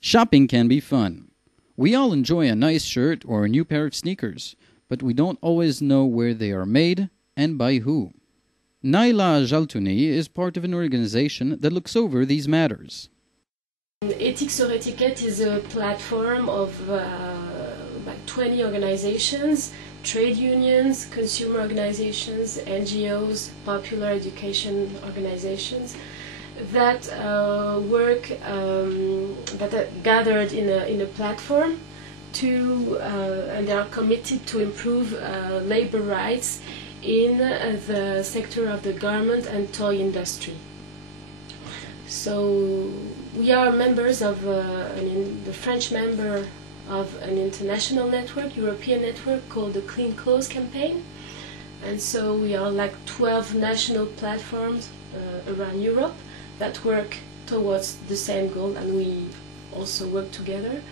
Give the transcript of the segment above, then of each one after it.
Shopping can be fun. We all enjoy a nice shirt or a new pair of sneakers, but we don't always know where they are made and by who. Naila Jaltouni is part of an organization that looks over these matters. Ethics sur Etiquette is a platform of like 20 organizations, trade unions, consumer organizations, NGOs, popular education organizations that work, that are gathered in a platform and they are committed to improve labor rights in the sector of the garment and toy industry. So we are members of the French member of an international network, European network called the Clean Clothes Campaign. And so we are like 12 national platforms around Europe that work towards the same goal, and we also work together.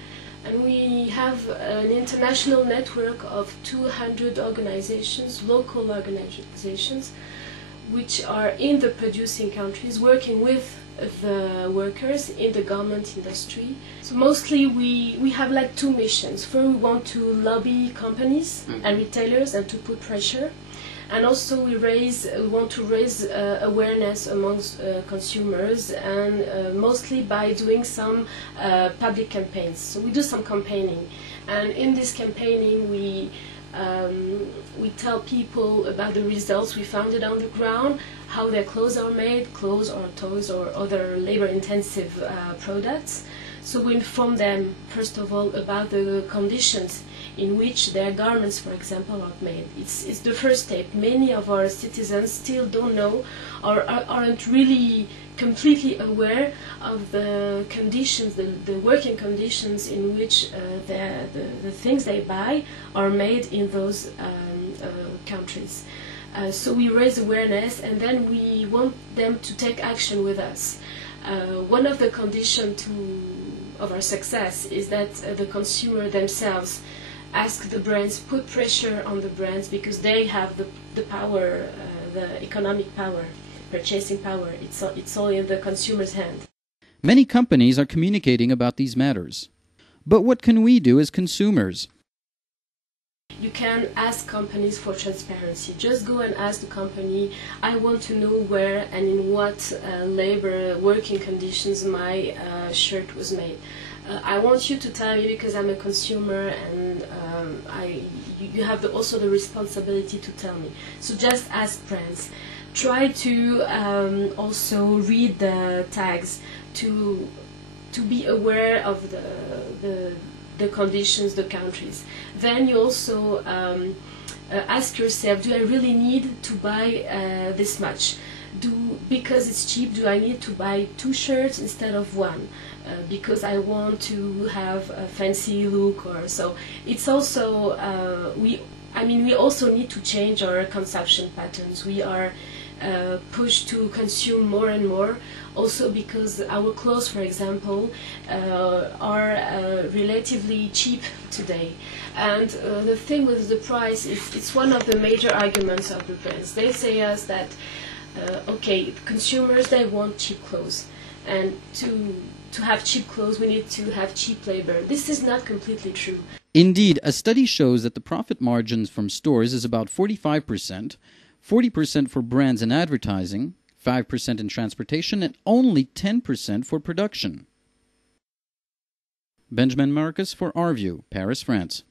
And we have an international network of 200 organizations, local organizations, which are in the producing countries working with the workers in the garment industry. So mostly we have like two missions. First, we want to lobby companies and retailers and to put pressure. And also we want to raise awareness amongst consumers, and mostly by doing some public campaigns. So we do some campaigning, and in this campaigning we tell people about the results we found it on the ground, how their clothes are made, clothes or toys or other labor-intensive products. So we inform them, first of all, about the conditions in which their garments, for example, are made. It's the first step. Many of our citizens still don't know or aren't really completely aware of the conditions, the working conditions in which the things they buy are made in those countries. So we raise awareness, and then we want them to take action with us. One of the conditions of our success is that the consumer themselves ask the brands, put pressure on the brands, because they have the power, the economic power, purchasing power. It's all in the consumer's hand. Many companies are communicating about these matters. But what can we do as consumers? You can ask companies for transparency. Just go and ask the company, I want to know where and in what labor working conditions my shirt was made. I want you to tell me because I'm a consumer, and you have also the responsibility to tell me. So just ask brands. Try to also read the tags to be aware of the conditions, the countries. Then you also ask yourself, do I really need to buy this much? Because it's cheap, do I need to buy 2 shirts instead of 1? Because I want to have a fancy look, or so. It's also we also need to change our consumption patterns. We are pushed to consume more and more, also because our clothes, for example, are relatively cheap today. And the thing with the price is it's one of the major arguments of the brands. They say us that okay, consumers, they want cheap clothes, and to have cheap clothes we need to have cheap labor. This is not completely true. Indeed, a study shows that the profit margins from stores is about 45%, 40% for brands and advertising, 5% in transportation, and only 10% for production. Benjamin Marcus for Our View, Paris, France.